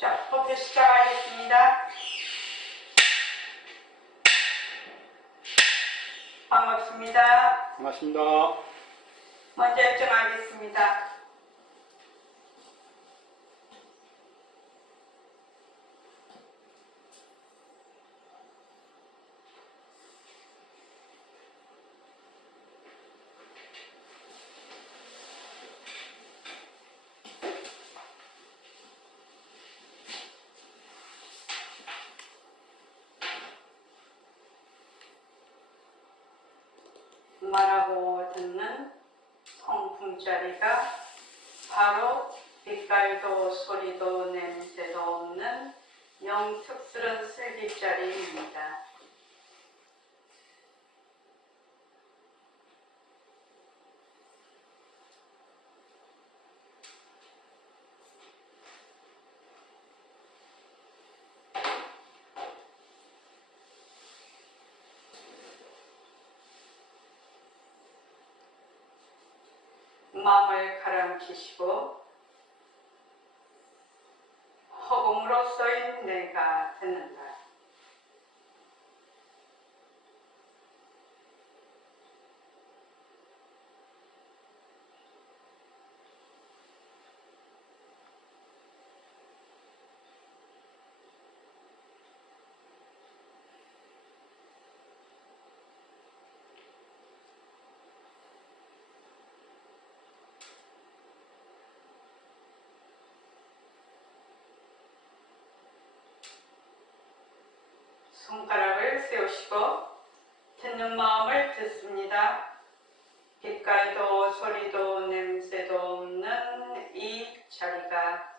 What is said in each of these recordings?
자, 토표 시작하겠습니다. 반갑습니다. 반갑습니다. 먼저 일정하겠습니다. 말하고 듣는 성품자리가 바로 빛깔도 소리도 냄새도 없는 영특스런 슬기자리입니다. 마음을 가라앉히시고 허공으로 쏘인 내가 듣는다. 손가락을 세우시고 듣는 마음을 듣습니다. 빛깔도 소리도 냄새도 없는 이 자리가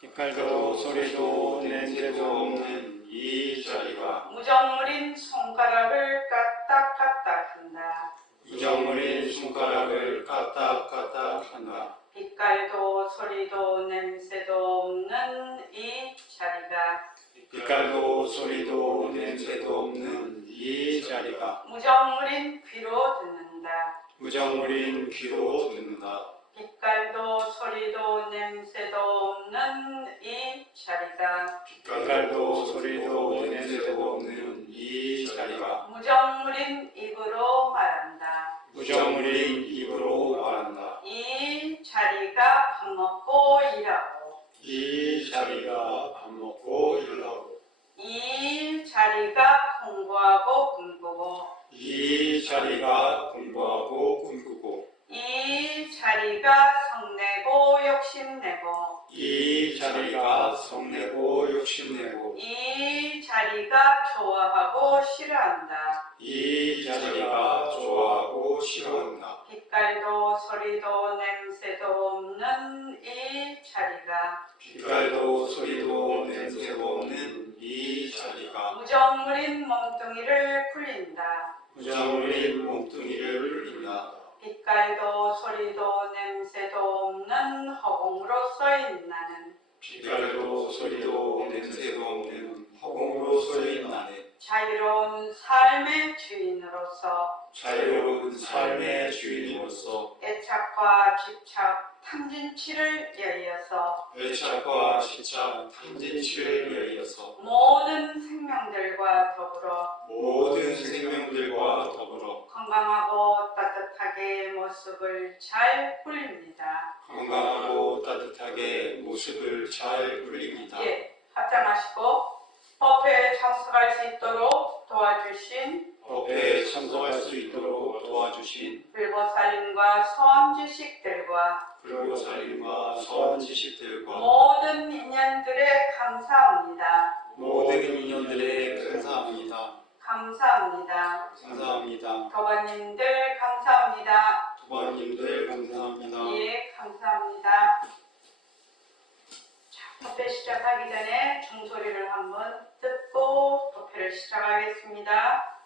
빛깔도 소리도 냄새도 없는 이 자리가 무정물인 손가락을 까딱까딱한다. 무정물인 손가락을 까딱까딱한다. 빛깔도 소리도 냄새도 없는 이 자리가 빛깔도 소리도 냄새도 없는 이 자리가 무정물인 귀로 듣는다. 무정물인 귀로 듣는다. 빛깔도 소리도 냄새도 없는 이 자리가 빛깔도 소리도 냄새도 없는 이 자리가 무정물인 입으로 말한다. 무정물인 입으로 말한다. 이 자리가 밥 먹고 일하고 이 자리가 밥 먹고 일하고 이 자리가 공부하고 꿈꾸고 이 자리가 공부하고 꿈꾸고 이 자리가 성내고 욕심내고 이 자리가 성내고 욕심내고 이 자리가 좋아하고 싫어한다. 이 자리가 좋아하고 싫어한다. 빛깔도 소리도 냄새도 없는 이 자리가 빛깔도 소리도 냄새도 없는 이 자리가 무정물인 몸뚱이를 굴린다. 무정물인 몸뚱이를 흘린다. 빛깔도 소리도 냄새도 없는 허공으로 쏘인 나는 빛깔도 소리도 냄새도 없는 허공으로 쏘인 나는 자유로운 삶의 주인으로서 자유로운 삶의 주인으로서 애착과 집착, 탐진치를 여의어서 애착과 집착, 탐진치를 여의어서 모든 생명들과 더불어 모든 생명들과 더불어 건강하고 따뜻하게 모습을 잘 굴립니다. 건강하고 따뜻하게 모습을 잘 굴립니다. 예, 합장하시고 법회에 참석할 수 있도록 도와주신 법회에 참석할 수 있도록 도와주신 불보살님과 서원지식들과 불교살인과 서원지식들과 모든 인연들에 감사합니다. 모든 인연들에 감사합니다. 감사합니다. 감사합니다. 도반님들 감사합니다. 도반님들 감사합니다. 예, 감사합니다. 자, 법회 시작하기 전에 중소리를 한번 듣고 법회를 시작하겠습니다.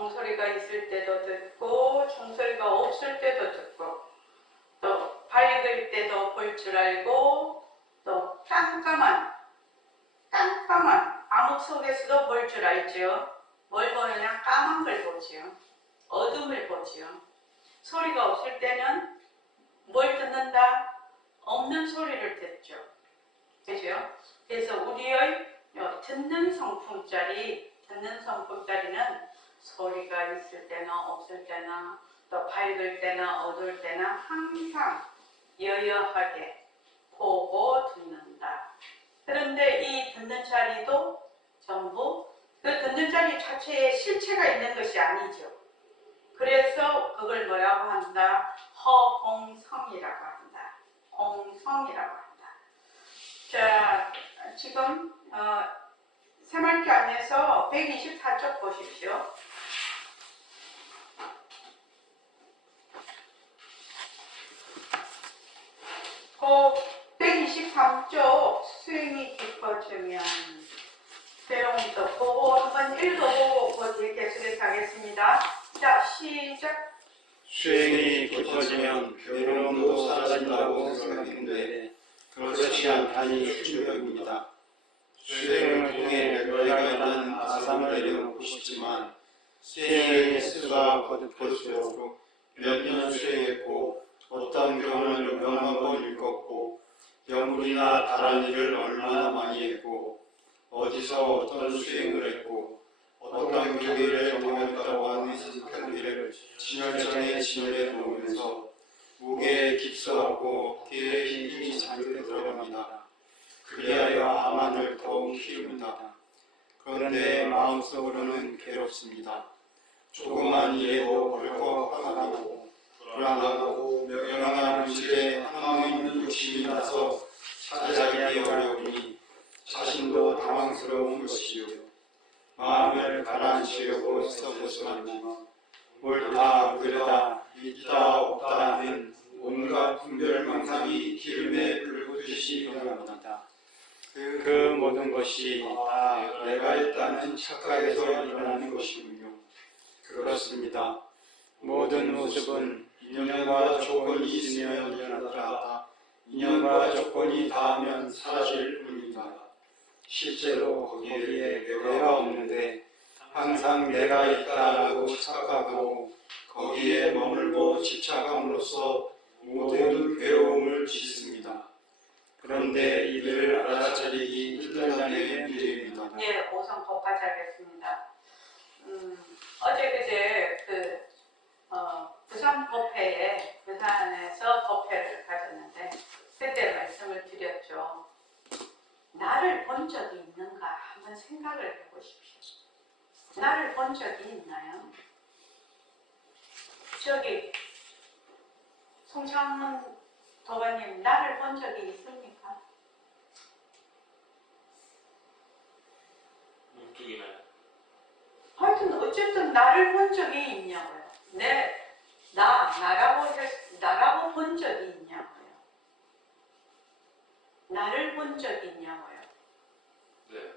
종소리가 있을 때도 듣고 종소리가 없을 때도 듣고 또 밝을 때도 볼 줄 알고 또 깜깜한 암흑 속에서도 볼 줄 알죠. 뭘 보느냐? 까만 걸 보지요. 어둠을 보지요. 소리가 없을 때는 뭘 듣는다? 없는 소리를 듣죠. 그죠? 그래서 우리의 듣는 성품짜리는 소리가 있을 때나 없을 때나 또 밝을 때나 어두울 때나 항상 여여하게 보고 듣는다. 그런데 이 듣는 자리도 전부 그 듣는 자리 자체에 실체가 있는 것이 아니죠. 그래서 그걸 뭐라고 한다? 허공성이라고 한다. 공성이라고 한다. 자, 지금 새말기 안에서 124쪽 보십시오. 그 123쪽 수행이 깊어지면 내용도 보고 한번 읽어보고 그 뒤에 계속해서 하겠습니다. 자, 시작. 수행이 깊어지면 괴로움도 사라진다고 생각했는데 그렇지 않다니 충격입니다. 수행을 통해 내가 있는 아상을 내려놓고 싶지만 수행의 횟수가 거듭할수록 몇 년 수행했고 어떤 경우는 몇만 번 읽었고 영문이나 다른 일을 얼마나 많이 했고 어디서 어떤 수행을 했고 어떤 교리를 정했다고 하는 편지를 진열장에 진열해 놓으면서 무게에 깁스하고 뒤에 힘이 잔뜩 들어갑니다. 그리하여 아만을 더욱 키웁니다. 그런데 마음속으로는 괴롭습니다. 조그만 일에도 벌컥 화가 나고 불안하고 명랑한 음식에 한없는 욕심이 나서 찾아가기 어려우니 자신도 당황스러운 것이요. 마음을 가라앉히려고 써보지만 옳다 그르다 있다 없다 하는 온갖 분별망상이 기름에 불붙듯이 일어납니다. 그 모든 것이 다 내가 있다는 착각에서 일어나는 것이군요. 그렇습니다. 모든 모습은 인연과 조건이 있으면 일어나더라 인연과 조건이 닿으면 사라질 뿐입니다. 실제로 거기에 내가 없는데 항상 내가 있다라고 착각하고 거기에 머물고 집착함으로써 모든 괴로움을 짓습니다. 그런데 이들을 알아차리기 힘든 자의 문제입니다. 예, 우선 거기까지 하겠습니다. 어제 그제 부산에서 법회를 가졌는데 그때 말씀을 드렸죠. 나를 본 적이 있는가 한번 생각을 해보십시오. 나를 본 적이 있나요? 저기 송창문 도가님 나를 본 적이 있습니까? 눈뜨기나요? 하여튼 어쨌든 나를 본 적이 있냐고요. 나라고 본 적이 있냐고요. 나를 본 적이 있냐고요. 네,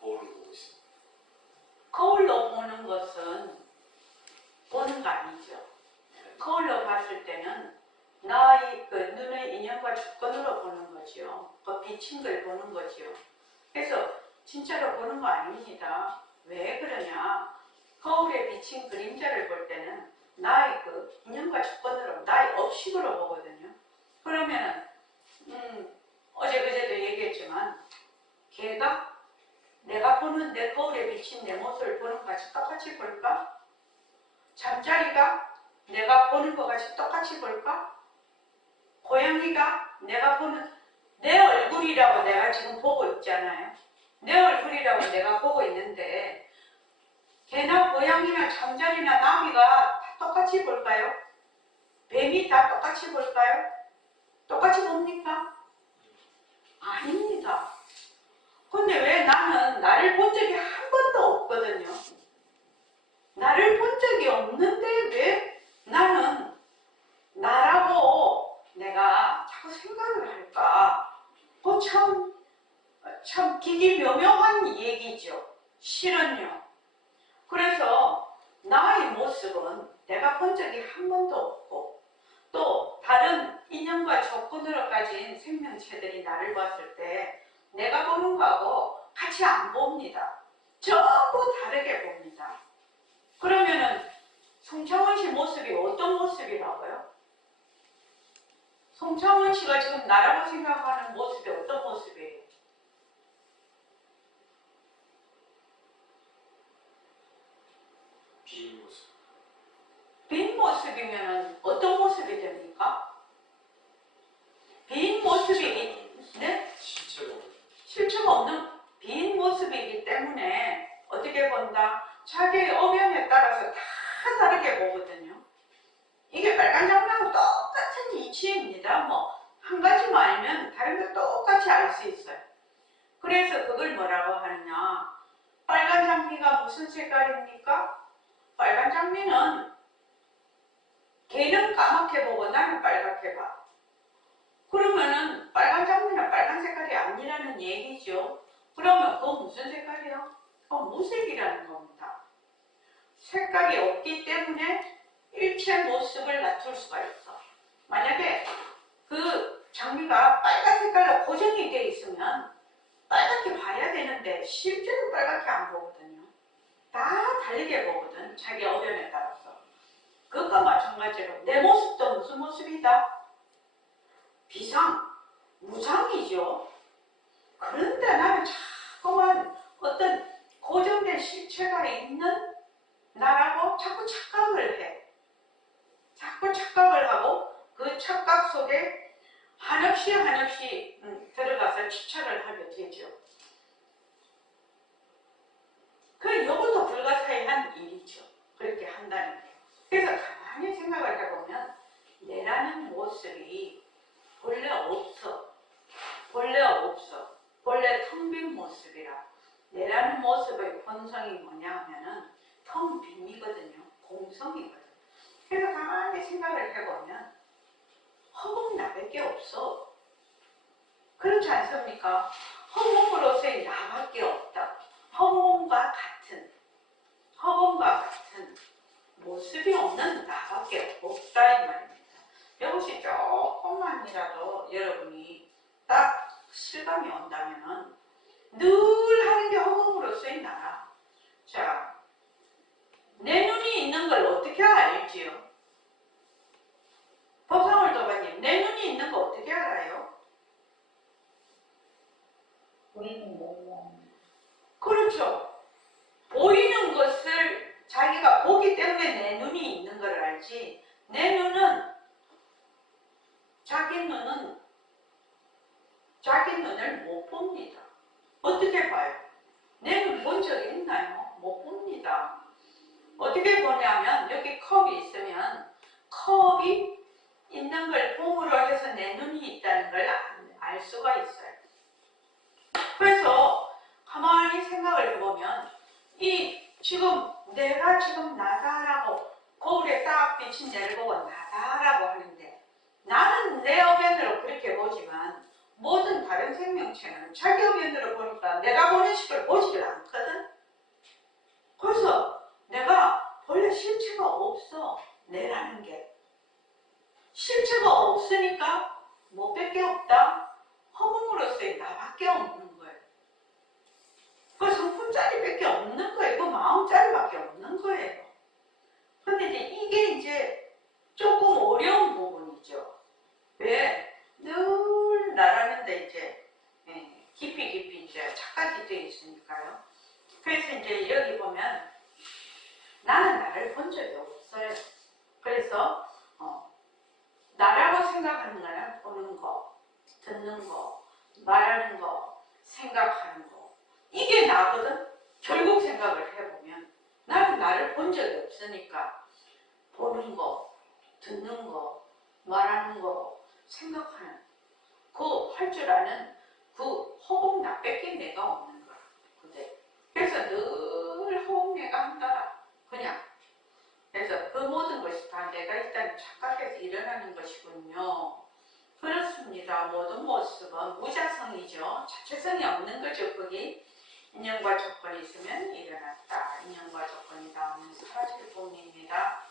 거울을 보고 있습니다. 거울로 보는 것은 보는 거 아니죠. 거울로 봤을 때는 나의 그 눈의 인연과 주권으로 보는 거지요. 그 비친 걸 보는 거지요. 그래서 진짜로 보는 거 아닙니다. 왜 그러냐? 거울에 비친 그림자를 볼 때는 나의 그 인연과 주권으로, 나의 업식으로 보거든요. 그러면은 어제 그제도 얘기했지만 걔가 내가 보는 내 거울에 비친 내 모습을 보는 것 같이 똑같이 볼까? 잠자리가 내가 보는 것 같이 똑같이 볼까? 고양이가 내가 보는 내 얼굴이라고 내가 지금 보고 있잖아요. 내 얼굴이라고 내가 보고 있는데 개나 고양이나 잠자리나 나비가 다 똑같이 볼까요? 뱀이 다 똑같이 볼까요? 똑같이 봅니까? 아닙니다. 근데 왜 나는 나를 본 적이 한 번도 없거든요. 나를 본 적이 없는데 왜 나는 나라고 내가 자꾸 생각을 할까? 그거 참 기기묘묘한 얘기죠. 실은요. 그래서 나 적이 한 번도 없고 또 다른 인연과 조건으로 가진 생명체들이 나를 봤을 때 내가 보는 거하고 같이 안 봅니다. 전부 다르게 봅니다. 그러면은 송창원 씨 모습이 어떤 모습이라고요? 송창원 씨가 지금 나라고 생각하는 모습이 어떤 모습이에요? 빈 모습. 빈 모습이면 어떤 모습이 됩니까? 빈 모습이기, 네? 실체가 없는. 실체가 없는 빈 모습이기 때문에 어떻게 본다? 자기의 의견에 따라서 다 다르게 보거든요. 이게 빨간 장면하고 똑같은 이치입니다. 뭐 한 가지만 알면 다른 거 똑같이 알 수 있어요. 그래서 그걸 뭐라고 하느냐? 빨간 장미가 무슨 색깔입니까? 빨간 장미는 걔는 까맣게 보고 나는 빨갛게 봐. 그러면은 빨간 장미는 빨간 색깔이 아니라는 얘기죠. 그러면 그건 무슨 색깔이요? 그건 무색이라는 겁니다. 색깔이 없기 때문에 일체 모습을 갖출 수가 있어. 만약에 그 장미가 빨간 색깔로 고정이 돼 있으면 빨갛게 봐야 되는데 실제로 빨갛게 안 보거든요. 다 다르게 보거든. 자기 의견에 따라서. 그것과 마찬가지로 내 모습도 무슨 모습이다? 비상, 무상이죠. 그런데 나는 자꾸만 어떤 고정된 실체가 있는 나라고 자꾸 착각을 해. 자꾸 착각을 하고 그 착각 속에 한없이 들어가서 치철을 하게 되죠. 이것도 불가사의한 일이죠. 그렇게 한다는 게. 그래서 가만히 생각을 해보면 내라는 모습이 본래 없어. 본래 텅 빈 모습이라. 내라는 모습의 본성이 뭐냐 하면은 텅 빈이거든요. 공성이거든요. 그래서 가만히 생각을 해보면 허공 나밖에 없어. 그렇지 않습니까? 허공으로서의 나밖에 없다. 허공과 같은 모습이 없는 나밖에 없다 이 말입니다. 이것이 조금만이라도 여러분이 딱 실감이 온다면은 늘 하는 게 허공으로서의 나라. 자, 내 눈이 있는 걸 어떻게 알지요? 법상을 도반님, 내 눈이 있는 거 어떻게 알아요? 그렇죠. 보이는 것을 자기가 보기 때문에 내 눈이 있는 걸 알지. 내 눈은 자기 눈을 못 봅니다. 어떻게 봐요? 내 눈 본 적이 있나요? 못 봅니다. 어떻게 보냐면 여기 컵이 있으면 컵이 있는 걸 봄으로 해서 내 눈이 있다는 걸 알 수가 있어요. 그래서 가만히 생각을 해보면 지금 내가 지금 나다라고 거울에 딱 비친 내를 보고 나다라고 하는데 나는 내 의견으로 그렇게 보지만 모든 다른 생명체는 자기 의견으로 보니까 내가 보는 식을 보지를 않거든. 그래서 내가 원래 실체가 없어. 내라는 게. 실체가 없으니까 뭐밖에 없다? 허공으로서의 나밖에 없는 거예요. 그 상품짜리밖에 없는 거예요. 그 마음짜리밖에 없는 거예요. 근데 이게 이제 조금 어려운 부분이죠. 왜? 늘 나라는데 이제 깊이 이제 착각이 되어 있으니까요. 그래서 이제 여기 보면 나는 나를 본 적이 없어요. 그래서 나라고 생각하는 거는 보는 거, 듣는 거, 말하는 거, 생각하는 거. 이게 나거든. 결국 생각을 해보면 나는 나를 본 적이 없으니까 보는 거, 듣는 거, 말하는 거, 생각하는 그 할 줄 아는 그 허공 나밖에 내가 없는 거야. 그래서 늘 허공 내가 한다. 그냥. 그래서 그 모든 것이 다 내가 일단 착각해서 일어나는 것이군요. 그렇습니다. 모든 모습은 무자성이죠. 자체성이 없는 거죠. 거기 인연과 조건이 있으면 일어났다. 인연과 조건이 닿으면 사라질 뿐입니다.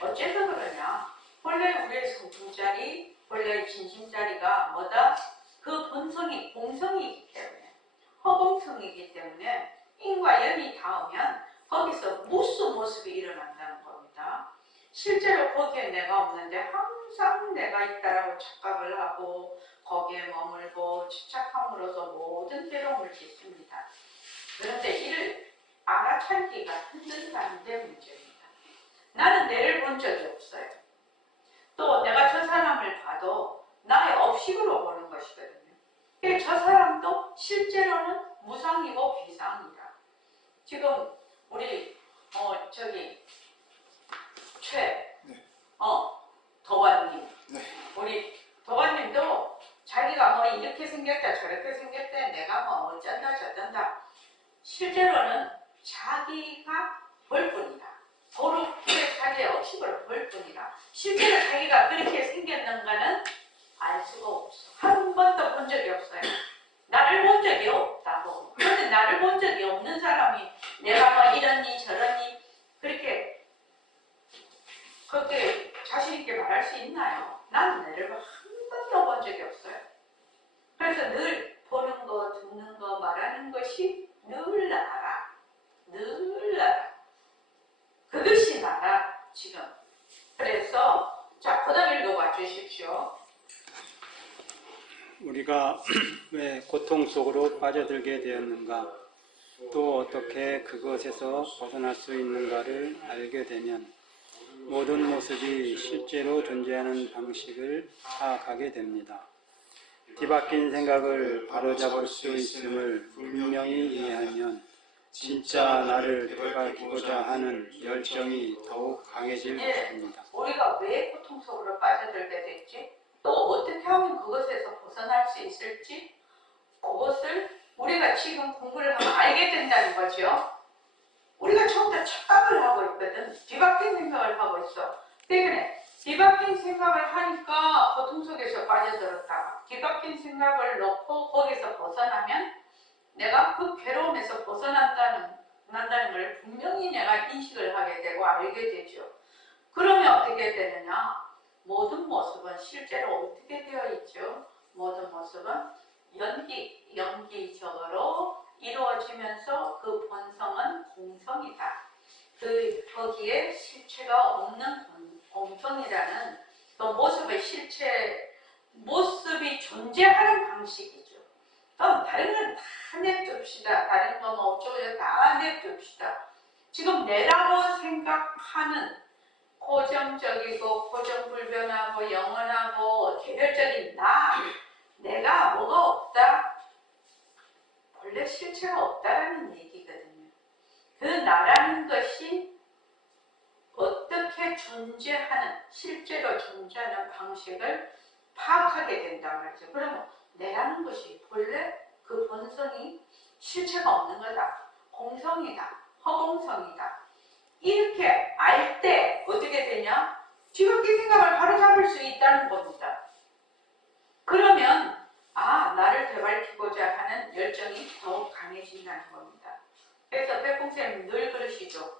어째서 그러냐? 본래 우리의 성품자리, 본래의 진심자리가 뭐다? 그 본성이 공성이기 때문에, 허공성이기 때문에 인과 연이 닿으면 거기서 무수 모습이 일어난다는 겁니다. 실제로 거기에 내가 없는데 항상 내가 있다라고 착각을 하고 거기에 머물고 집착함으로써 모든 괴로움을 짓습니다. 그런데 이를 알아차리기가 힘든다는 데 문제입니다. 나는 내를 본 적이 없어요. 또 내가 저 사람을 봐도 나의 업식으로 보는 것이거든요. 저 사람도 실제로는 무상이고 비상이다. 지금 우리 도관님, 우리 도관님도 자기가 뭐 이렇게 생겼다 저렇게 생겼다 내가 뭐 어쩐다 저쩐다 실제로는 자기가 볼 뿐이다. 도로 자기의 업식으로 볼 뿐이다. 실제로 자기가 그렇게 생겼는가는 알 수가 없어. 한 번도 본 적이 없어요. 나를 본 적이 없다고. 그런데 나를 본 적이 없는 사람이 내가 뭐 이러니 저러니 그렇게 자신 있게 말할 수 있나요? 나는 내를 한 번도 본 적이 없어요. 그래서 늘 보는 거, 듣는 거, 말하는 것이 늘 나라. 늘 나라. 그것이 나라, 지금. 그래서, 자, 그다음 읽어봐 주십시오. 우리가 왜 고통 속으로 빠져들게 되었는가, 또 어떻게 그것에서 벗어날 수 있는가를 알게 되면 모든 모습이 실제로 존재하는 방식을 파악하게 됩니다. 뒤바뀐 생각을 바로잡을 수 있음을 분명히 이해하면 진짜 나를 되돌아보고자 하는 열정이 더욱 강해질 것입니다. 우리가 왜 고통 속으로 빠져들게 됐지? 또 어떻게 하면 그것에서 벗어날 수 있을지 그것을 우리가 지금 공부를 하면 알게 된다는 거죠. 우리가 처음부터 착각을 하고 있거든. 뒤바뀐 생각을 하고 있어. 때문에 뒤바뀐 생각을 하니까 고통 속에서 빠져들었다가 뒤바뀐 생각을 놓고 거기서 벗어나면 내가 그 괴로움에서 벗어난다는 걸 분명히 내가 인식을 하게 되고 알게 되죠. 그러면 어떻게 되느냐? 모든 모습은 실제로 어떻게 되어 있죠? 모든 모습은 연기적으로 이루어지면서 그 본성은 공성이다. 거기에 실체가 없는 공성이라는 그 모습이 존재하는 방식이죠. 그럼 다른 건 다 냅둡시다. 다른 거 뭐 어쩌고 다 냅둡시다. 지금 내라고 생각하는 고정적이고 고정불변하고 영원하고 개별적인 내가 뭐가 없다? 원래 실체가 없다라는 얘기거든요. 그 나라는 것이 어떻게 존재하는, 실제로 존재하는 방식을 파악하게 된단 말이죠. 그러면 내라는 것이 본래 그 본성이 실체가 없는 거다. 공성이다. 허공성이다. 이렇게 알 때 어떻게 되냐? 뒤바뀐 생각을 바로 잡을 수 있다는 겁니다. 그러면 나를 되밟히고자 하는 열정이 더욱 강해진다는 겁니다. 그래서 백공쌤 늘 그러시죠.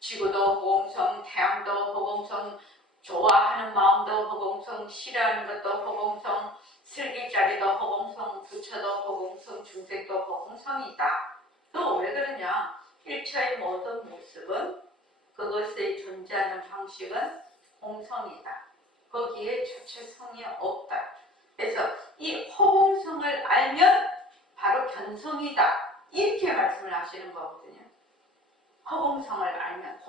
지구도 허공성, 태양도 허공성, 좋아하는 마음도 허공성, 싫어하는 것도 허공성, 슬기짜리도 허공성, 부처도 허공성, 중생도 허공성이다. 또 왜 그러냐? 일체의 모든 모습은 그것의 존재하는 방식은 공성이다. 거기에 자체성이 없다. 그래서 이 허공성을 알면 바로 견성이다. 이렇게 말씀을 하시는 거거든요. 허공성을 알면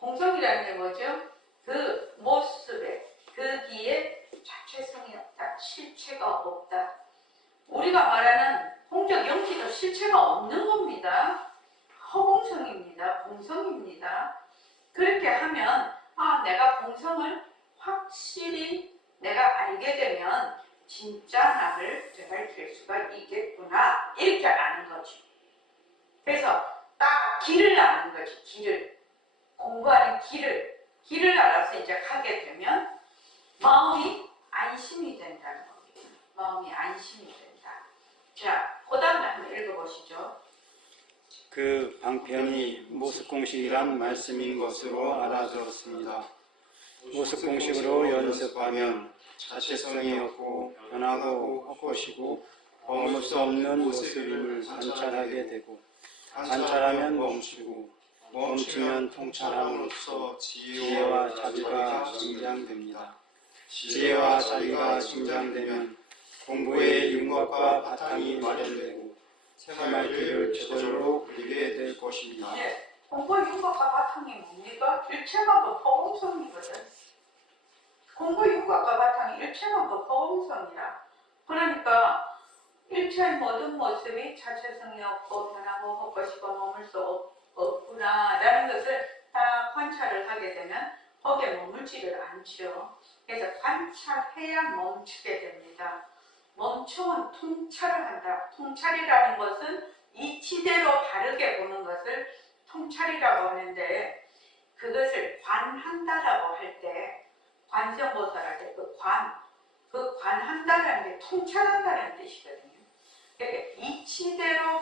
공성이라는 게 뭐죠? 그 모습에 거기에 자체성이 없다. 실체가 없다. 우리가 말하는 공적 영지도 실체가 없는 겁니다. 허공성입니다. 공성입니다. 그렇게 하면 내가 공성을 확실히 내가 알게 되면 진짜 나를 되살필 수가 있겠구나. 이렇게 아는 거지. 그래서 딱 길을 아는 거지. 길을. 공부하는 길을 알아서 이제 가게 되면 마음이 안심이 된다는 겁니다. 마음이 안심이 된다. 자, 그 다음에 한번 읽어보시죠. 그 방편이 모습공식이란 말씀인 것으로 알아들었습니다. 모습공식으로 연습하면 자체성이 없고 변하고 헛것이고 머물 수 없는 모습임을 관찰하게 되고 관찰하면 멈추고 멈추면 통찰함으로써 지혜와 자비가 증장됩니다. 지혜와 자비가 증장되면 공부의 윤곽과 바탕이 마련되고 생활길을 저절로 그리게 될 것입니다. 네, 공부의 윤곽과 바탕이 뭡니까? 일체만과 포공성이거든. 공부의 윤곽과 바탕이 일체만과 포공성이라. 그러니까 일체의 모든 모습이 자체성이 없고 변하고 헛것이고 머물 수 없구나라는 것을 다 관찰을 하게 되면 거기에 머물지를 않죠. 그래서 관찰해야 멈추게 됩니다. 멈춤은 통찰을 한다. 통찰이라는 것은 이치대로 바르게 보는 것을 통찰이라고 하는데, 그것을 관한다라고 할 때, 관성보살할 때 그 관한다라는 게 통찰한다는 뜻이거든요. 그러니까 이치대로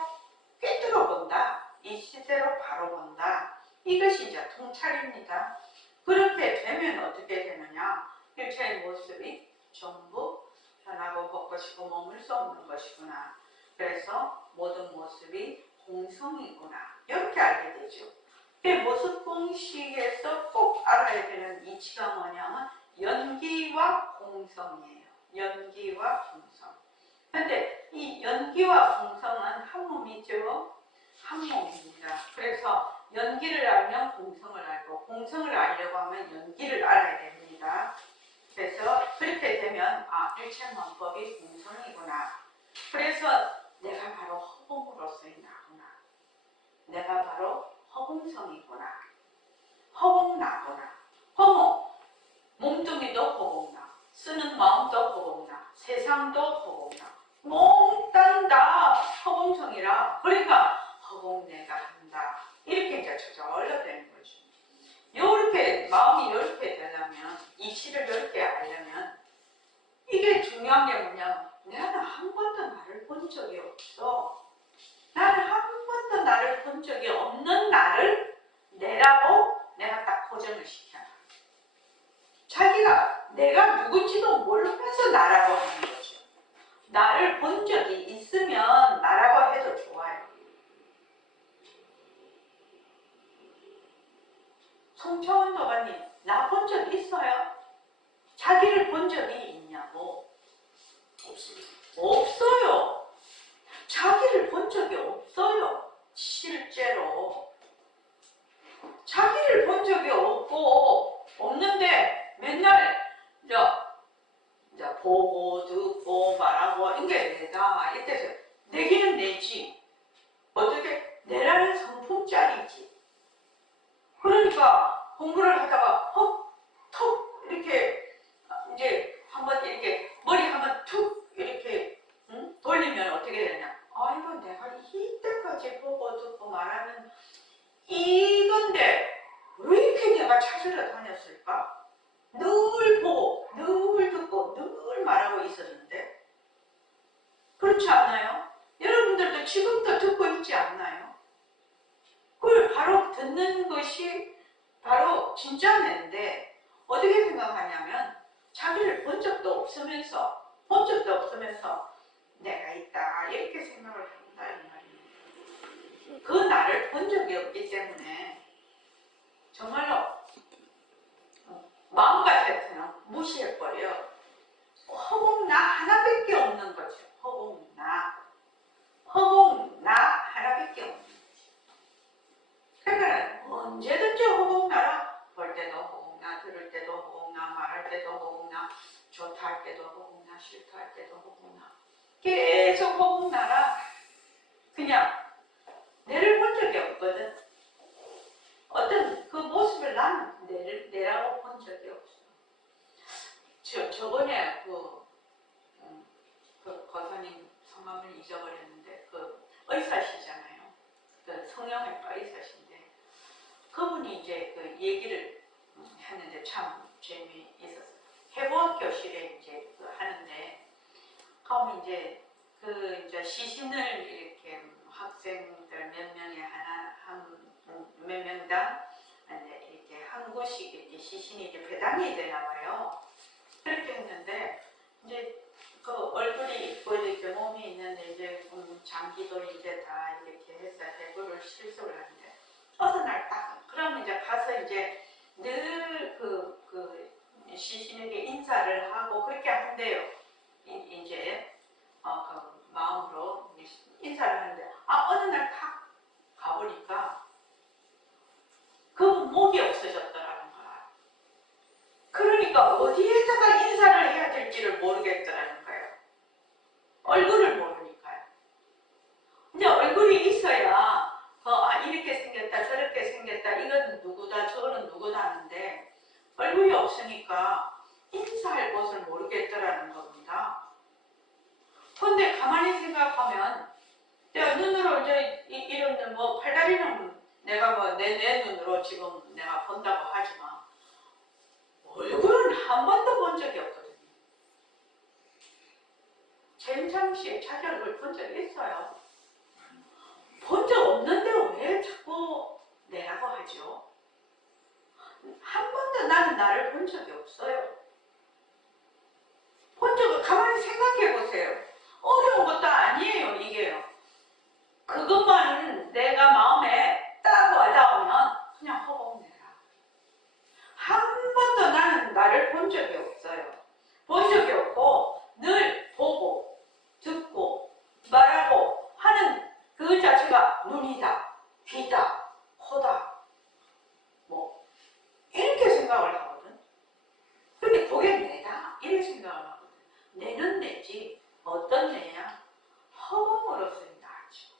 꿰뚫어 본다. 이치대로 바로 본다. 이것이 이제 통찰입니다. 그렇게 되면 어떻게 되느냐? 일체의 모습이 전부 변하고 헛것이고 머물 수 없는 것이구나. 그래서 모든 모습이 공성이구나. 이렇게 알게 되죠. 모습 공식에서 꼭 알아야 되는 이치가 뭐냐면 연기와 공성이에요. 연기와 공성. 근데 이 연기와 공성은 한 몸이죠. 한 몸입니다. 그래서 연기를 알면 공성을 알고 공성을 알려고 하면 연기를 알아야 됩니다. 그래서 그렇게 되면 일체만법이 공성이구나. 그래서 내가 바로 허공으로서의 나구나. 내가 바로 허공성이구나. 허공나구나. 허공, 몸뚱이도 허공나. 쓰는 마음도 허공나. 세상도 허공나. 몽땅 다 허공성이라. 그러니까 허공 내가 한다. 이렇게 이제 저절로 되는 거죠. 이렇게 마음이 이렇게 되려면, 이치를 이렇게 알려면, 이게 중요한 게 뭐냐면, 나는 한 번도 나를 본 적이 없어. 나는 한 번도 나를 본 적이 없는 나를 내라고 내가 딱 고정을 시켜놔. 자기가 내가 누군지도 모르면서 나라고 하는 거죠. 나를 본 적이 있으면 나라고 해도 좋아요. 송차원 도가님, 나 본 적 있어요? 자기를 본 적이 있냐고? 없습니다. 없어요. 자기를 본 적이 없어요. 실제로. 자기를 본 적이 없는데 맨날 이제 보고 듣고 말하고 이게 내다. 이때서 내기는 내지. 어떻게 내라는 성품짜리지. 그러니까 공부를 하다가 턱 이렇게 이제 한번 이렇게 머리 한번 툭 이렇게 돌리면 어떻게 되냐? 이거 내가 이때까지 보고 듣고 말하는 이건데 왜 이렇게 내가 찾으러 다녔을까? 늘 보고 늘 듣고 늘 말하고 있었는데 그렇지 않나요? 여러분들도 지금도 듣고 있지 않나요? 그걸 바로 듣는 것이 바로 진짜 내인데 어떻게 생각하냐면 자기를 본 적도 없으면서 내가 있다 이렇게 생각을 한다 이 말이에요. 그 나를 본 적이 없기 때문에 정말로 마음 같아서는 무시해버려. 허공 나 하나밖에 없는 거죠. 허공 나 하나밖에 없는 거죠. 그러니까 언제든지 허공 나라. 볼 때도 허공 나, 들을 때도 허공 나, 말할 때도 허공 나, 좋다 할 때도 허공 나, 싫다 할 때도 허공 나. 계속 허공 나라. 그냥 내를 본 적이 없거든. 어떤 그 모습을 나는 내라고 본 적이 없어. 저번에 그 거사님 성함을 잊어버렸는데 그 의사시잖아요. 그 성형외과 의사신데 그분이 이제 그 얘기를 했는데 참 재미있었어요. 회복 교실에 이제 하는데 그러면 이제 시신을 이렇게 학생들 몇 명에 몇 명당 이렇게 한 곳씩 이렇게 시신이 이렇게 배당이 되나 봐요. 그렇게 했는데 이제 그 얼굴이 있고 이렇게 몸이 있는데 이제 장기도 이제 다 이렇게 해서 대구를 실습을 하는데 어느 날 딱 그러면 이제 가서 이제 늘 그 시신에게 인사를 하고 그렇게 한대요. 이제 그 마음으로 인사를 하는데 어느 날 딱 가보니까 그 목이 없어졌더라는 거야. 그러니까 어디에다가 인사를 해야 될지를 모르겠더라는 거예요. 얼굴을 모르니까요. 근데 얼굴이 있어야 이렇게 생겼다 저렇게 생겼다 이건 누구다 저거는 누구다 하는데 얼굴이 없으니까 인사할 곳을 모르겠더라는 겁니다. 그런데 가만히 생각하면 내가 눈으로 이제 이런 뭐 팔다리는 내가 뭐 내 눈으로 지금 내가 본다고 하지만 얼굴은 한 번도 본 적이 없거든요. 최윤창 씨의 자기 얼굴 본 적이 있어요. 본 적 없는데 왜 자꾸 내라고 하죠? 한 번도 나는 나를 본 적이 없어요. 본 적을 가만히 생각해 보세요. 어려운 것도 아니에요, 이게요. 그것만 내가 마음에 딱 와닿으면 그냥 허공내라. 한 번도 나는 나를 본 적이 없어요. 본 적이 없고 늘 보고 듣고 말하고 하는 그 자체가 눈이다, 귀다, 코다 뭐 이렇게 생각을 하거든. 근데 그게 내다 이렇게 생각을 하거든. 내는 내지 어떤 내야? 허공으로서의 나죠.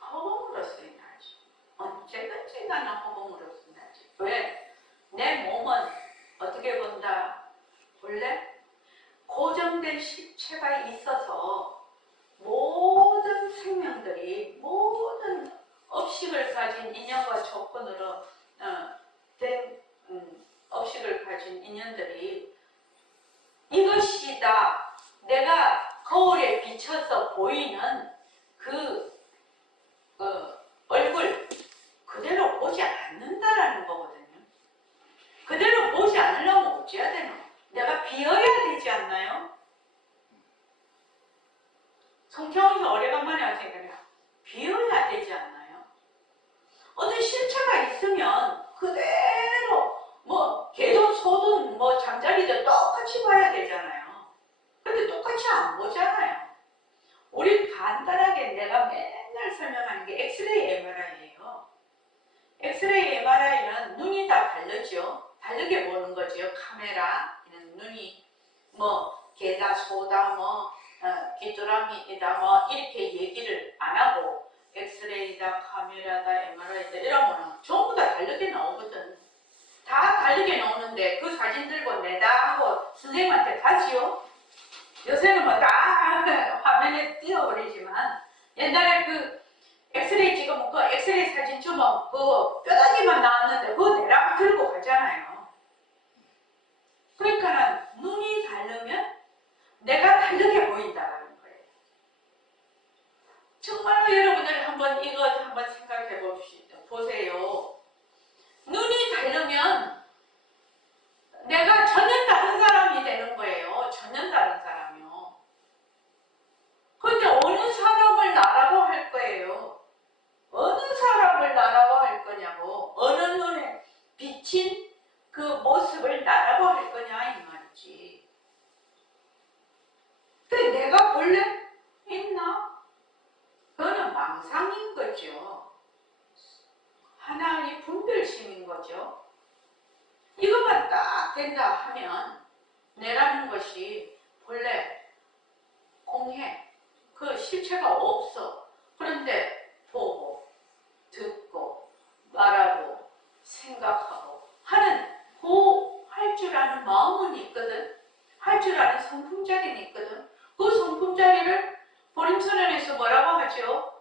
허공으로서의 나죠. 언제든지 나는 허공으로서의 나지. 왜? 내 몸은 어떻게 본다? 원래 고정된 실체가 있어서 모든 생명들이 모든 업식을 가진 인연과 조건으로 된 업식을 가진 인연들이 이것이다. 내가 거울에 비춰서 보이는 그 얼굴 그대로 보지 않는다라는 거거든요. 그대로 보지 않으려면 어찌해야 되나? 내가 비어야 되지 않나요? 성경에서 오래간만에 하시니까 비어야 되지 않나요? 어떤 실체가 있으면 그대로 뭐 개든 소든 뭐 잠자리든 똑같이 봐야 되잖아요. 근데 똑같이 안 보잖아요. 우리 간단하게 내가 맨날 설명하는 게 엑스레이 MRI예요. 엑스레이 MRI는 눈이 다 다르죠. 다르게 보는 거죠. 카메라는 눈이 뭐 개다 소다 뭐 귀뚜라미이다 뭐 이렇게 얘기를 안 하고 엑스레이다 카메라다 MRI다 이러면 전부 다 다르게 나오거든. 다 다르게 나오는데 그 사진 들고 내다 하고 선생님한테 가지요. 요새는 뭐 다 화면에 띄워버리지만 옛날에 그 엑스레이 찍으면 그 엑스레이 사진 주면 그 뼈다귀만 나왔는데 그거 내라고 들고 가잖아요. 그러니까 눈이 다르면 내가 다르게 보인다는 거예요. 정말로 여러분들 한번 이거 한번 생각해 보세요. 눈이 다르면 내가 전혀 다른 사람이 되는 거예요. 전혀 다른 사람이요. 그런데 어느 사람을 나라고 할 거예요? 어느 사람을 나라고 할 거냐고. 어느 눈에 비친 그 모습을 나라고 할 거냐 이 말이지. 근데 내가 본래 있나? 그거는 망상인 거죠. 하나의 분별심인 거죠. 이것만 딱 된다 하면 내라는 것이 본래 공해 그 실체가 없어. 그런데 보고 듣고 말하고 생각하고 하는 그 할 줄 아는 마음은 있거든. 할 줄 아는 성품자리는 있거든. 그 성품자리를 보림선언에서 뭐라고 하죠?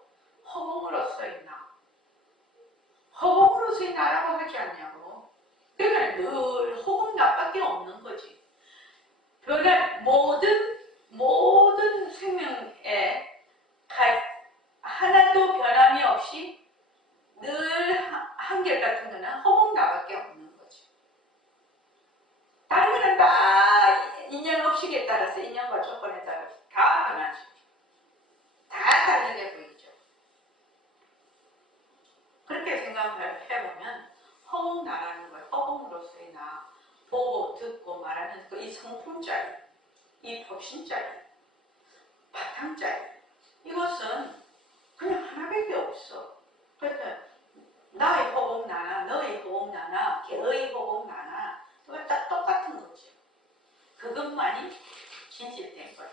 허공으로서의 나. 허공으로서의 나라고 하지 않냐고. 그러니까 늘 허공 나밖에 없는 거지. 별의 모든 생명에 원칙에 따라서 인연과 조건에 따라서 다 변하죠. 다 다르게 보이죠. 그렇게 생각을 해보면 허공나라는 거예요. 허공으로서의 나, 보고 듣고 말하는 그 이 성품짜리, 이 법신짜리, 바탕짜리, 이것은 그냥 하나밖에 없어. 그러니까 나의 허공나나 너의 허공나나 걔의 허공나나 그거 딱 똑같은 거죠. 그것만이 진실된 거예요.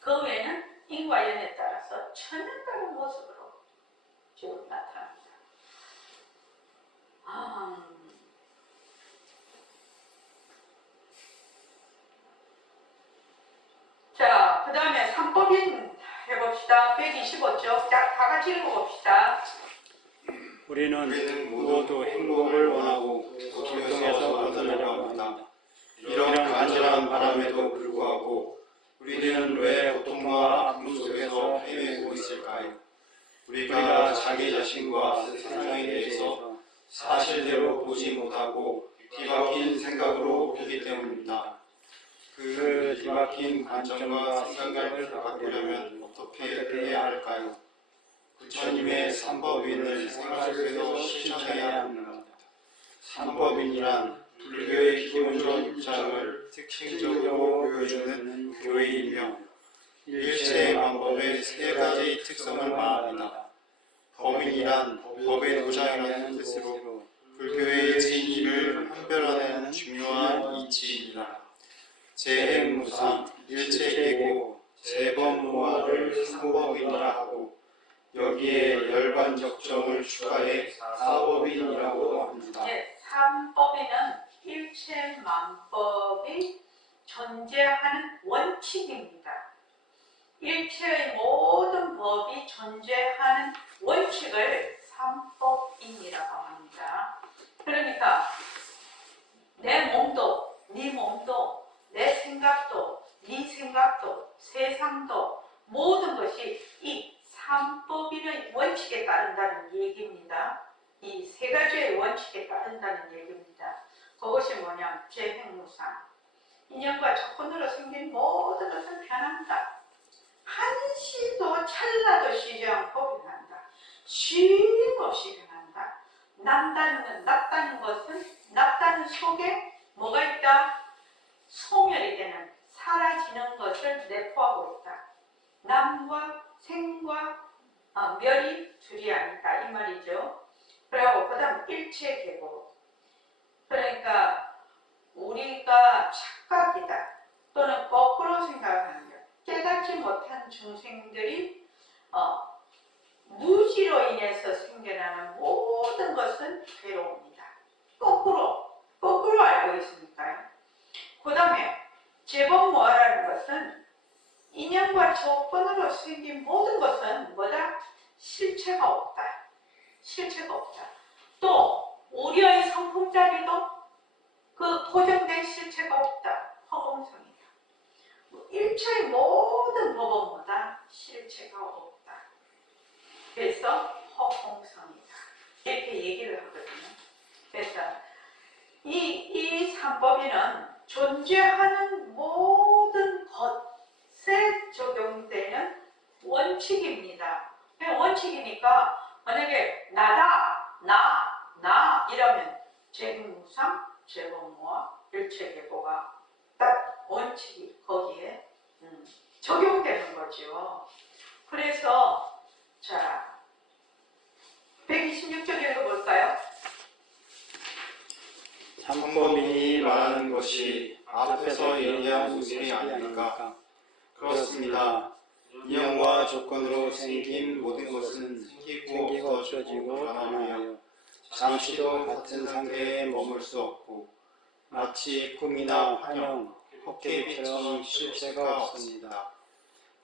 그 외에는 인과 연에 따라서 전혀 다른 모습으로 지금 나타납니다. 자, 그 다음에 3법인 해봅시다. 125쪽. 자, 다 같이 읽어봅시다. 우리는 모두 행복을 원하고 고통에서 벗어나려고 합니다. 이런 간절한 바람에도 불구하고 우리는 왜 고통과 아픔 속에서 헤매고 있을까요? 우리가 자기 자신과 세상에 대해서 사실대로 보지 못하고 뒤바뀐 생각으로 보기 때문입니다. 그 뒤바뀐 관점과 생각을 바꾸려면 어떻게 해야 할까요? 부처님의 삼법인을 생활 속에서 실천해야 합니다. 삼법인이란 불교의 기본적 입장을 특징적으로 보여주는 교의이며 일체 방법의 세 가지 특성을 말합니다. 법인이란 법의 도장이라는 뜻으로 불교의 진리를 판별하는 중요한 이치입니다. 재행무상, 일체계고, 재범무화를 삼법이라 하고 여기에 열반적정을 추가해 사법인이라고 합니다. 네, 삼법인은 일체만법이 존재하는 원칙입니다. 일체의 모든 법이 존재하는 원칙을 삼법인이라고 합니다. 그러니까 내 몸도, 네 몸도, 내 생각도, 네 생각도, 세상도 모든 것이 이 삼법인의 원칙에 따른다는 얘기입니다. 이 세 가지의 원칙에 따른다는 얘기입니다. 그것이 뭐냐면 재행무상, 인연과 조건으로 생긴 모든 것은 변한다. 한시도 찰나도 쉬지 않고 변한다. 쉼없이 변한다. 낫다는 것은 낫다는 속에 뭐가 있다? 소멸이 되는, 사라지는 것을 내포하고 있다. 남과 생과 멸이 둘이 아니다 이 말이죠. 그리고 그 다음 일체계고, 그러니까 우리가 착각이다 또는 거꾸로 생각하는 것, 깨닫지 못한 중생들이 무지로 인해서 생겨나는 모든 것은 괴로움이다. 거꾸로 알고 있으니까요. 그 다음에 재범무화라는 것은 인연과 조건으로 생긴 모든 것은 뭐다? 실체가 없다. 실체가 없다. 또 우리의 성품자리도 그 고정된 실체가 없다. 허공성이다. 일체의 모든 법은 뭐다? 실체가 없다. 그래서 허공성이다. 이렇게 얘기를 하거든요. 그래서 이 삼법인은 존재하는 모든 것에 적용되는 원칙입니다. 원칙이니까 만약에 나다, 나 이러면 재행무상, 재범무화, 일체계보가 딱 원칙이 거기에 적용되는 거죠. 그래서 자 126쪽 읽어볼까요? 삼법인이 말하는 것이 앞에서 얘기한 모습이 아닙니까? 그렇습니다. 인연과 조건으로 생긴 모든 것은 생기고 없어지고 변화하여 잠시도 같은 상태에 머물 수 없고 마치 꿈이나 환영, 헛개비처럼 실체가 없습니다.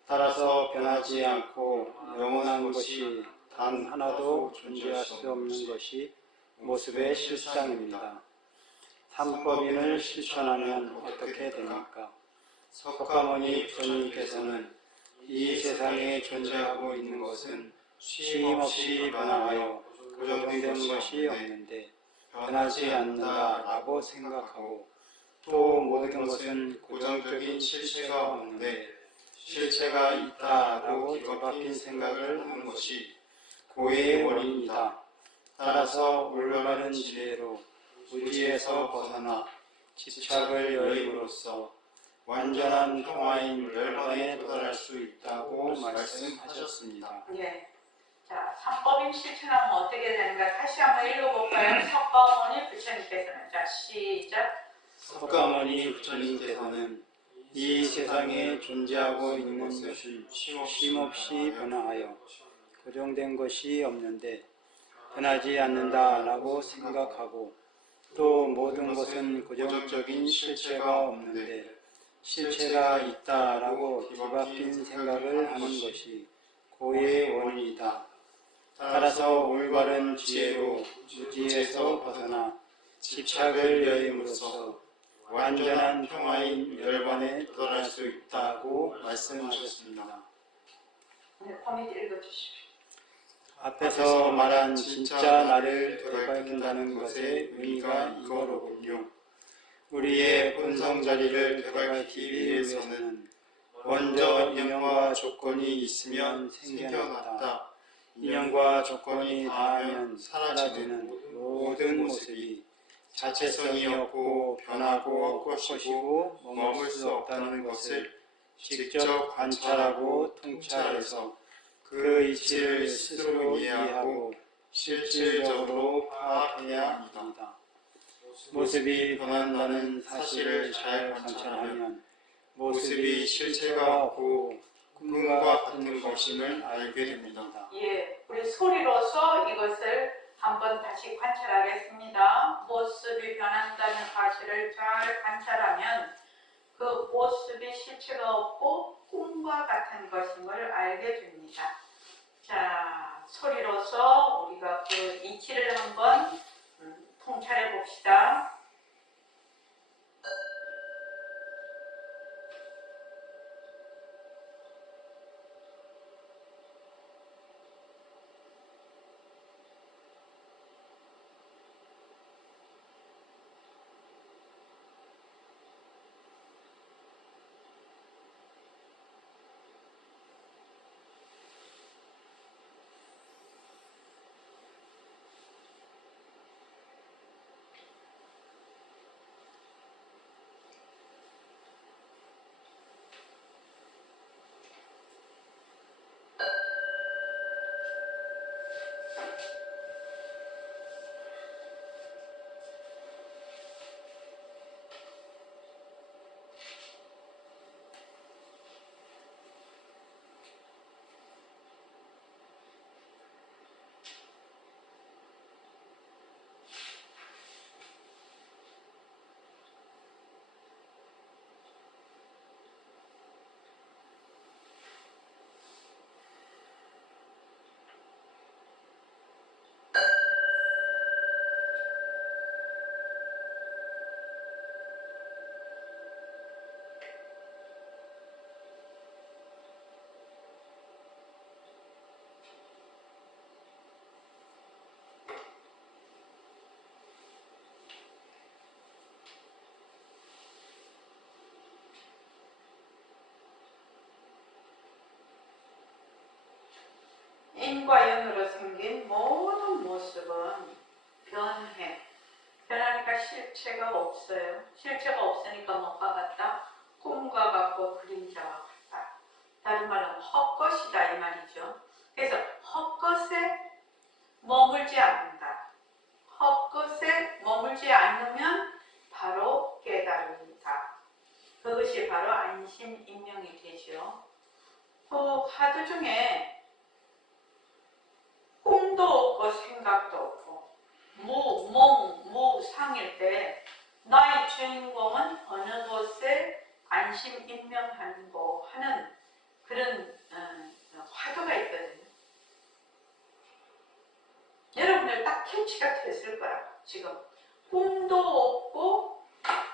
따라서 변하지 않고 영원한 것이 단 하나도 존재할 수 없는 것이 모습의 실상입니다. 삼법인을 실천하면 어떻게 됩니까? 석가모니 부처님께서는 이 세상에 존재하고 있는 것은 쉼없이 변화하여 고정된 것이 없는데 변하지 않는다라고 생각하고 또 모든 것은 고정적인 실체가 없는데 실체가 있다라고 뒤바뀐 생각을 하는 것이 고해의 원인이다. 따라서 올바른 지혜로 무지에서 벗어나 집착을 여임으로써 완전한 평화인 열반에 도달할 수 있다고 말씀하셨습니다. 예. 자, 삼법인 실천하면 어떻게 되는가 다시 한번 읽어볼까요? 석가모니 부처님께서는 자 시작. 석가모니 부처님께서는 이 세상에 존재하고 있는 것은 쉼없이 변화하여 고정된 것이 없는데 변하지 않는다라고 생각하고 또 모든 것은 고정적인 실체가 없는데 실체가 있다라고 뒤바뀐 생각을 하는 것이 고해의 원인이다. 따라서 올바른 지혜로 무지에서 벗어나 집착을 여임으로써 완전한 평화인 열반에 도달할 수 있다고 말씀하셨습니다. 네, 코미디 읽어주십시오. 앞에서 말한 진짜 나를 되밟는다는 것의 의미가 이거로군요. 우리의 본성 자리를 되밟기 위해서는 먼저 인연과 조건이 있으면 생겨났다. 인연과 조건이 닿으면 사라지는 모든 모습이 자체성이 없고 변하고 헛것이고 머물 수 없다는 것을 직접 관찰하고 통찰해서 그 이치를 스스로 이해하고 실질적으로 파악해야 합니다. 모습이 변한다는 사실을 잘 관찰하면 모습이 실체가 없고 꿈과 같은 것임을 알게 됩니다. 예, 우리 소리로서 이것을 한번 다시 관찰하겠습니다. 모습이 변한다는 사실을 잘 관찰하면 그 모습이 실체가 없고 꿈과 같은 것임을 알게 됩니다. 자, 소리로서 우리가 그 이치를 한번 통찰해 봅시다. 인과 연으로 생긴 모든 모습은 변해. 변하니까 실체가 없어요. 실체가 없으니까 뭐가 같다? 꿈과 같고 그림자와 같다. 다른 말로 헛것이다 이 말이죠. 그래서 헛것에 머물지 않는다. 헛것에 머물지 않으면 바로 깨달음이다. 그것이 바로 안심인명이 되죠. 그 카드 중에 꿈도 없고 생각도 없고 무상일 때 나의 주인공은 어느 곳에 안심인명하고 하는 그런 화두가 있거든요. 여러분들 딱 캐치가 됐을 거라고. 지금 꿈도 없고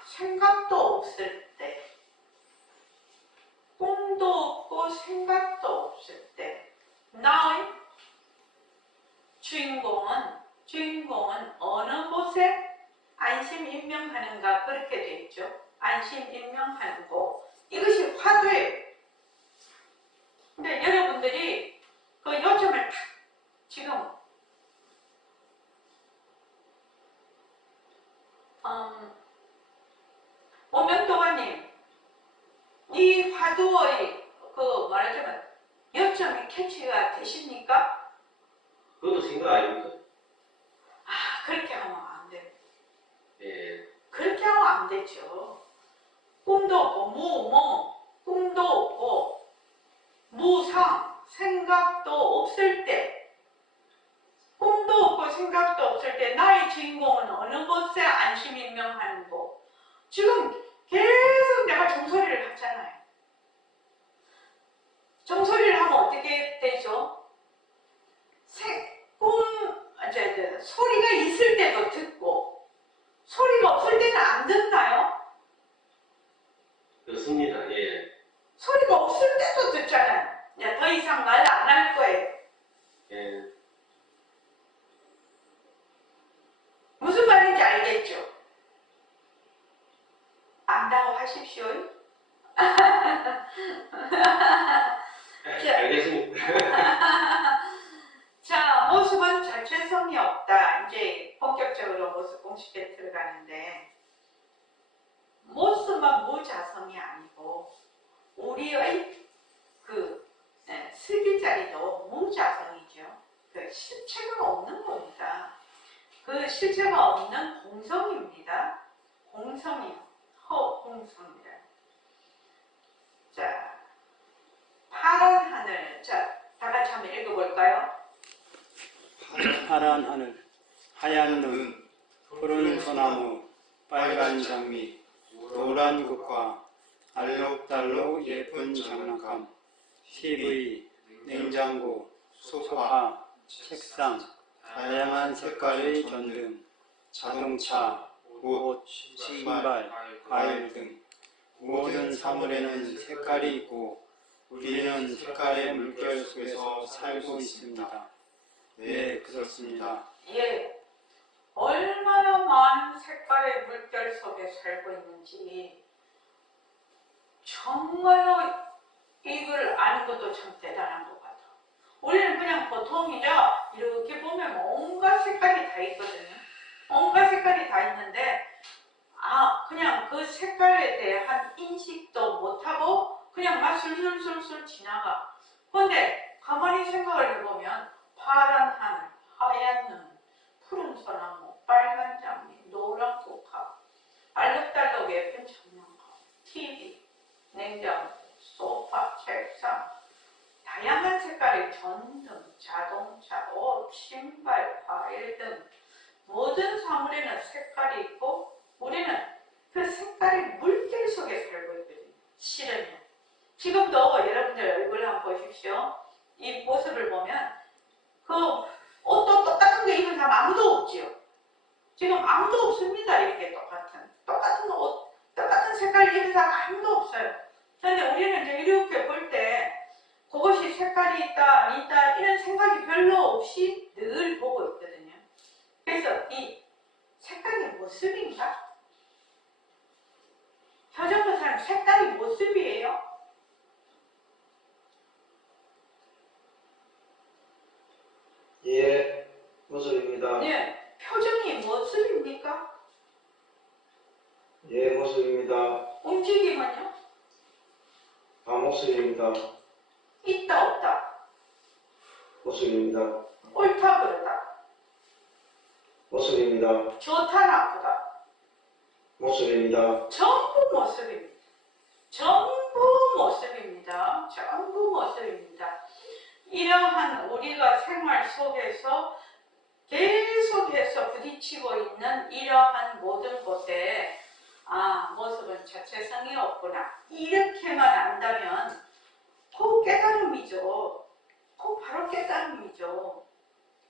생각도 없을 때, 꿈도 없고 생각도 없을 때 나의 주인공은 어느 곳에 안심인명하는가 그렇게 돼 되겠죠. 안심 임명하는 거. 이것이 화두예요. 근데 여러분들이 그 요점을 딱 지금 오명도가님, 이 화두의 그 말하자면 요점이 캐치가 되십니까? 그것도 생각 아닙니까? 아, 그렇게 하면 안 돼요. 예. 그렇게 하면 안 되죠. 꿈도 없고 꿈도 없고 무상 생각도 없을 때, 꿈도 없고 생각도 없을 때 나의 주인공은 어느 곳에 안심 임명하는 거. 지금 계속 내가 종소리를 하잖아요. 종소리를 하면 어떻게 되죠? 소리가 있을 때도 듣고 소리가 없을 때는 안 듣나요? 그렇습니다. 예. 소리가 없을 때도 듣잖아요. 이제 더 이상 말 안 할 거예요. 예. 무슨 말인지 알겠죠? 안다고 하십시오. 알겠습니다. 자, 모습은 자체성이 없다. 이제 본격적으로 모습 공식에 들어가는데, 모습만 무자성이 아니고 우리의 그 슬기자리도 무자성이죠. 그 실체가 없는 겁니다. 그 실체가 없는 공성입니다. 공성이요. 허공성이다. 자, 파란 하늘. 자, 다 같이 한번 읽어볼까요? 파란 하늘, 하얀 눈, 푸른 소나무, 빨간 장미, 노란 국화, 알록달록 예쁜 장난감, TV, 냉장고, 소파, 책상, 다양한 색깔의 전등, 자동차, 옷, 신발, 과일 등 모든 사물에는 색깔이 있고 우리는 색깔의 물결 속에서 살고 있습니다. 네, 그렇습니다. 예, 얼마나 많은 색깔의 물결 속에 살고 있는지 정말로 이걸 아는 것도 참 대단한 것 같아. 우리는 그냥 보통이라 이렇게 보면 온갖 색깔이 다 있거든요. 온갖 색깔이 다 있는데 그냥 그 색깔에 대한 인식도 못하고 그냥 막 술술술술 지나가. 그런데 가만히 생각을 해보면 파란 하늘, 하얀 눈, 푸른 소나무, 빨간 장미, 노란 국화, 알록달록 예쁜 장난감, TV, 냉장고, 소파, 책상, 다양한 색깔의 전등, 자동차, 옷, 신발, 과일 등 모든 사물에는 색깔이 있고 우리는 그 색깔의 물결 속에 살고 있거든요. 실은 지금도 여러분들 얼굴 한번 보십시오. 이 모습을 보면 그 옷도 똑같은 거 입은 사람 아무도 없지요. 지금 아무도 없습니다. 이렇게 똑같은 옷, 똑같은 색깔 입은 사람 아무도 없어요. 그런데 우리는 이제 이렇게 볼 때 그것이 색깔이 있다, 안 있다 이런 생각이 별로 없이 늘 보고 있거든요. 그래서 이 색깔이 모습인가? 표정의 사람 색깔이 모습이에요? 예, 모습입니다. 네, 표정이 모습입니까? 예, 모습입니다. 움직임은요? 모습입니다. 있다 없다? 모습입니다. 옳다 그르다? 모습입니다. 좋다 나쁘다? 모습입니다. 전부 모습입니다. 전부 모습입니다. 전부 모습입니다. 이러한 우리가 생활 속에서 계속해서 부딪히고 있는 이러한 모든 곳에 모습은 자체성이 없구나. 이렇게만 안다면 그 깨달음이죠. 그 바로 깨달음이죠.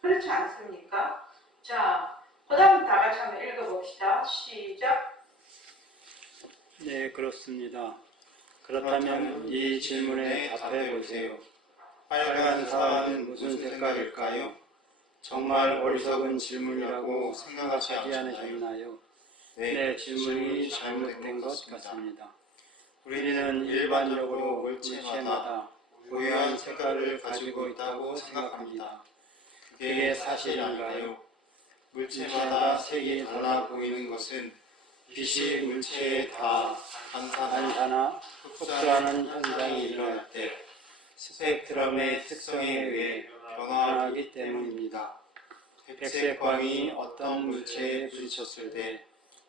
그렇지 않습니까? 자, 그 다음 다 같이 한번 읽어봅시다. 시작. 네, 그렇습니다. 그렇다면 이 질문에 답해 보세요. 빨간 사과는 무슨 색깔일까요? 정말 어리석은 질문이라고 생각하지 않으셨나요? 네, 질문이 잘못된 것 같습니다. 우리는 일반적으로 물체마다 고유한 색깔을 가지고 있다고 생각합니다. 그게 사실인가요? 물체마다 색이 달라 보이는 것은 빛이 물체에 다 반사나 흡수하는 현상이 일어날 때 스펙트럼의 특성에 의해 변화하기 때문입니다. 백색광이 어떤 물체에 부딪혔을 때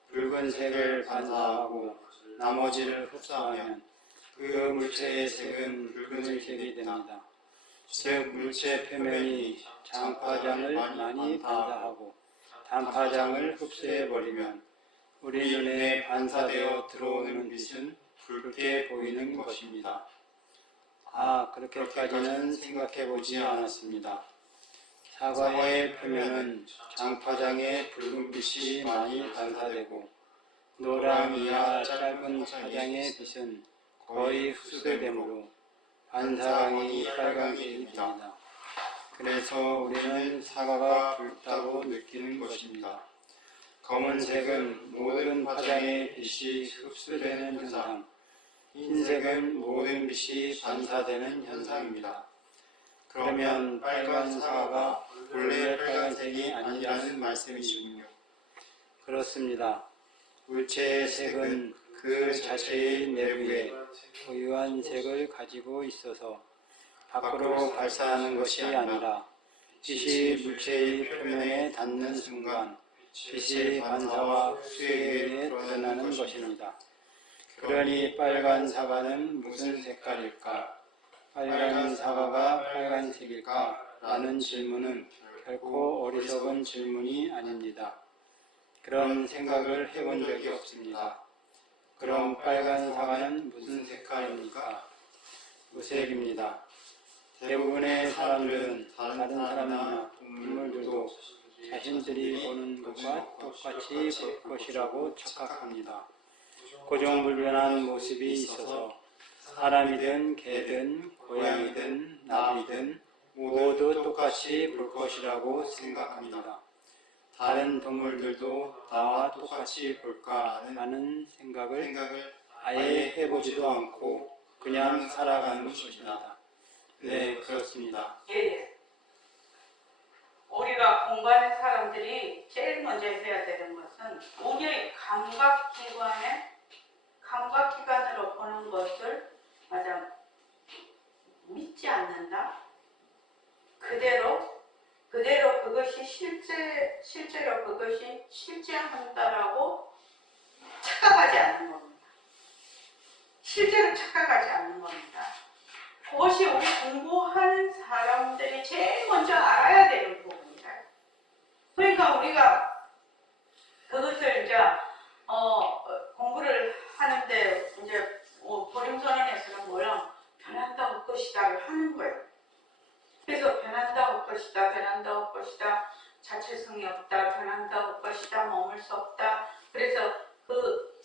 붉은색을 반사하고 나머지를 흡수하면 그 물체의 색은 붉은색이 됩니다. 즉 물체 표면이 장파장을 많이 반사하고 단파장을 흡수해버리면 우리 눈에 반사되어 들어오는 빛은 붉게 보이는 것입니다. 그렇게까지는 생각해보지 않았습니다. 사과의 표면은 장파장에 붉은빛이 많이 반사되고 노랑이나 짧은 파장의 빛은 거의 흡수되므로 반사광이 빨간색이 됩니다. 그래서 우리는 사과가 붉다고 느끼는 것입니다. 검은색은 모든 파장의 빛이 흡수되는 현상, 흰색은 모든 빛이 반사되는 현상입니다. 그러면 빨간 사과가 원래 빨간색이 아니라는 말씀이시군요. 그렇습니다. 물체의 색은 그 자체의 내부에 고유한 색을 가지고 있어서 밖으로 발산하는 것이 아니라 빛이 물체의 표면에 닿는 순간 빛이 반사와 흡수에 의해 드러나는 것입니다. 그러니 빨간 사과는 무슨 색깔일까? 빨간 사과가 빨간색일까? 라는 질문은 결코 어리석은 질문이 아닙니다. 그런 생각을 해본 적이 없습니다. 그럼 빨간 사과는 무슨 색깔입니까? 무색입니다. 대부분의 사람들은 다른 사람이나 동물들도 자신들이 보는 것과 똑같이 볼 것이라고 착각합니다. 고정불변한 모습이 있어서 사람이든 개든 고양이든 나비든 모두 똑같이 볼 것이라고 생각합니다. 다른 동물들도 나와 똑같이 볼까 하는 생각을 아예 해보지도 않고 그냥 살아가는 것입니다. 네, 그렇습니다. 예. 우리가 공부하는 사람들이 제일 먼저 해야 되는 것은 우리의 감각기관으로 보는 것을 믿지 않는다. 그대로 그것이 실제로 그것이 실제한다라고 착각하지 않는 겁니다. 실제로 착각하지 않는 겁니다. 그것이 우리 공부하는 사람들이 제일 먼저 알아야 되는 부분이다. 그러니까 우리가 그것을 이제 공부를 하는데 이제 보림선언에서는 뭐야 변한다고 것이다를 하는 거예요. 그래서 변한다고 것이다, 자체성이 없다, 변한다고 것이다, 머물 수 없다. 그래서 그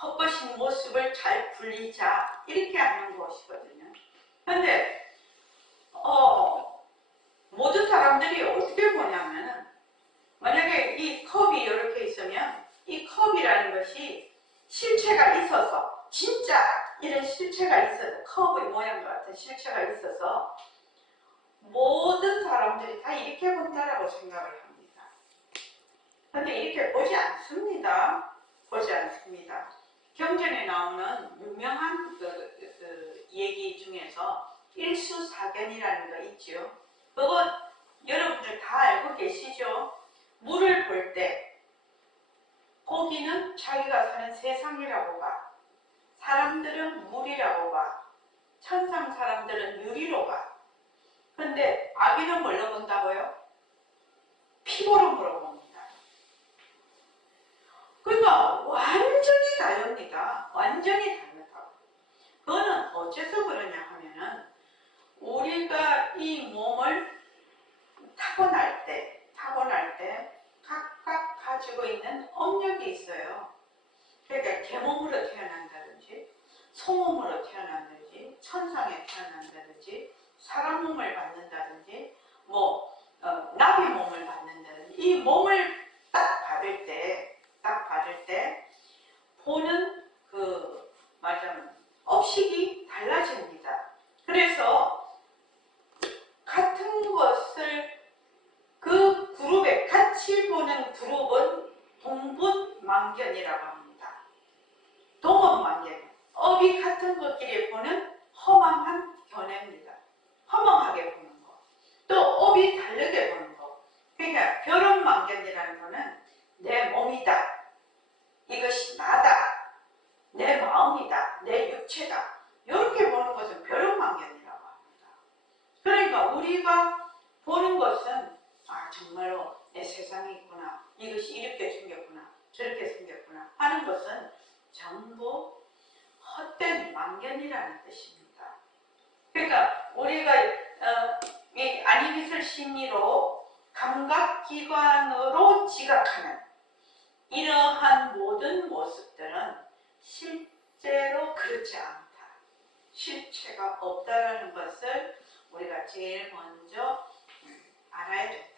헛것인 모습을 잘 분리자 이렇게 하는 것이거든요. 그런데 모든 사람들이 어떻게 보냐면은 만약에 이 컵이 이렇게 있으면 이 컵이라는 것이 실체가 있어서 진짜 이런 실체가 있어서 컵의 모양과 같은 실체가 있어서 모든 사람들이 다 이렇게 본다라고 생각을 합니다. 그런데 이렇게 보지 않습니다. 경전에 나오는 유명한 그 얘기 중에서 일수사견이라는 거 있죠. 그거 여러분들 다 알고 계시죠? 물을 볼 때 고기는 자기가 사는 세상이라고 봐. 사람들은 물이라고 봐. 천상 사람들은 유리로 봐. 근데 아기는 뭘로 본다고요? 피부로 물어봅니다. 그러니까 완전히 다릅니다. 완전히 다르다고. 그거는 어째서 그러냐 하면은 우리가 이 몸을 타고날 때 각각 가지고 있는 업력이 있어요. 그러니까 개몸으로 태어난다든지 소몸으로 태어난다든지 천상에 태어난다든지 사람 몸을 받는다든지 나비 몸을 받는다든지 이 몸을 딱 받을 때 딱 받을 때 보는 그 업식이 달라집니다. 그래서 같은 것을 그 그룹에 같이 보는 그룹은 동분만견이라고 합니다. 동업만견. 업이 같은 것끼리 보는 허망한 견해입니다. 허망하게 보는 거. 또 업이 다르게 보는 거. 그러니까 벼룩만견이라는 거는 내 몸이다. 이것이 나다. 내 마음이다. 내 육체다. 이렇게 보는 것은 벼룩만견이라고 합니다. 그러니까 우리가 보는 것은 정말로 내 세상이 있구나. 이것이 이렇게 생겼구나. 저렇게 생겼구나. 하는 것은 전부 헛된 만견이라는 뜻입니다. 그러니까 우리가 이 아니미술 심리로 감각기관으로 지각하는 이러한 모든 모습들은 실제로 그렇지 않다. 실체가 없다라는 것을 우리가 제일 먼저 알아야 된다.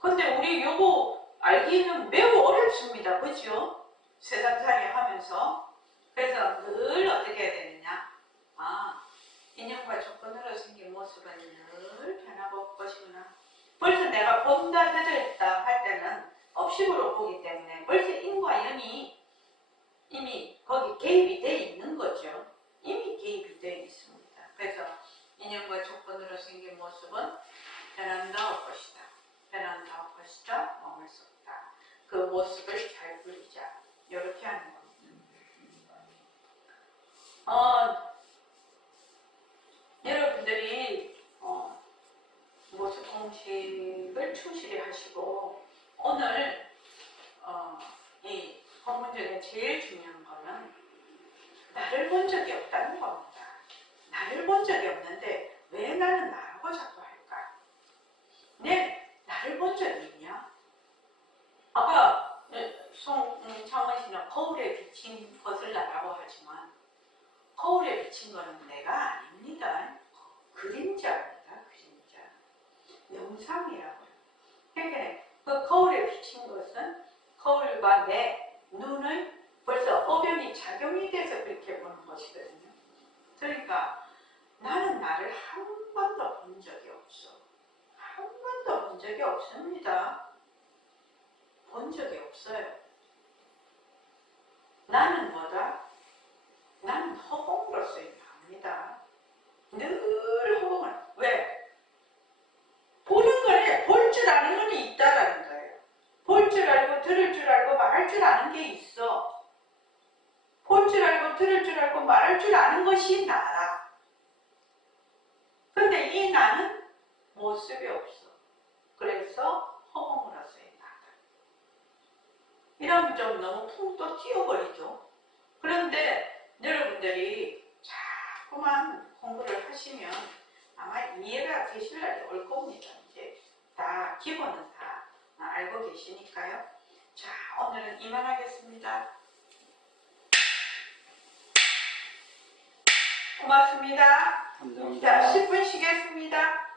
근데 우리 요거 알기는 매우 어렵습니다. 그죠? 세상살이 하면서. 그래서 늘 어떻게 해야 되느냐? 인연과 조건으로 생긴 모습은 늘 변하고 없것이구나. 벌써 내가 본다, 들었다 할 때는 업식으로 보기 때문에 벌써 인과 영이 이미 거기 개입이 되어 있는 거죠. 이미 개입이 되어 있습니다. 그래서 인연과 조건으로 생긴 모습은 변한다 없것이다. 변한다 없것이다. 머물 수 없다. 그 모습을 잘 부리자. 이렇게 하는 겁니다. 여러분들이 모습 공식을 충실히 하시고 오늘 이 본문 중에 제일 중요한 거는 나를 본 적이 없다는 겁니다. 나를 본 적이 없는데 왜 나는 나라고 자꾸 할까? 나를 본 적이 있냐? 아까 송창원 씨는 거울에 비친 것을 나라고 하지만 거울에 비친 거는 내가 아닙니다. 그림자입니다. 그림자. 영상이라고요. 그러니까 그 거울에 비친 것은 거울과 내 눈을 벌써 어변이 작용이 돼서 그렇게 보는 것이거든요. 그러니까 나는 나를 한 번도 본 적이 없어. 한 번도 본 적이 없습니다. 본 적이 없어요. 나는 뭐다? 나는 허공으로서의 나입니다. 늘 허공을. 왜? 보는 거에 볼 줄 아는 건 있다라는 거예요. 볼 줄 알고 들을 줄 알고 말할 줄 아는 게 있어. 볼 줄 알고 들을 줄 알고 말할 줄 아는 것이 나다. 근데 이 나는 모습이 없어. 그래서 허공으로서의 나다. 이러면 좀 너무 풍도 튀어버리죠. 그런데 여러분들이 자꾸만 공부를 하시면 아마 이해가 되실 날이 올 겁니다. 이제 다 기본은 다 알고 계시니까요. 자, 오늘은 이만하겠습니다. 고맙습니다. 감사합니다. 자, 10분 쉬겠습니다.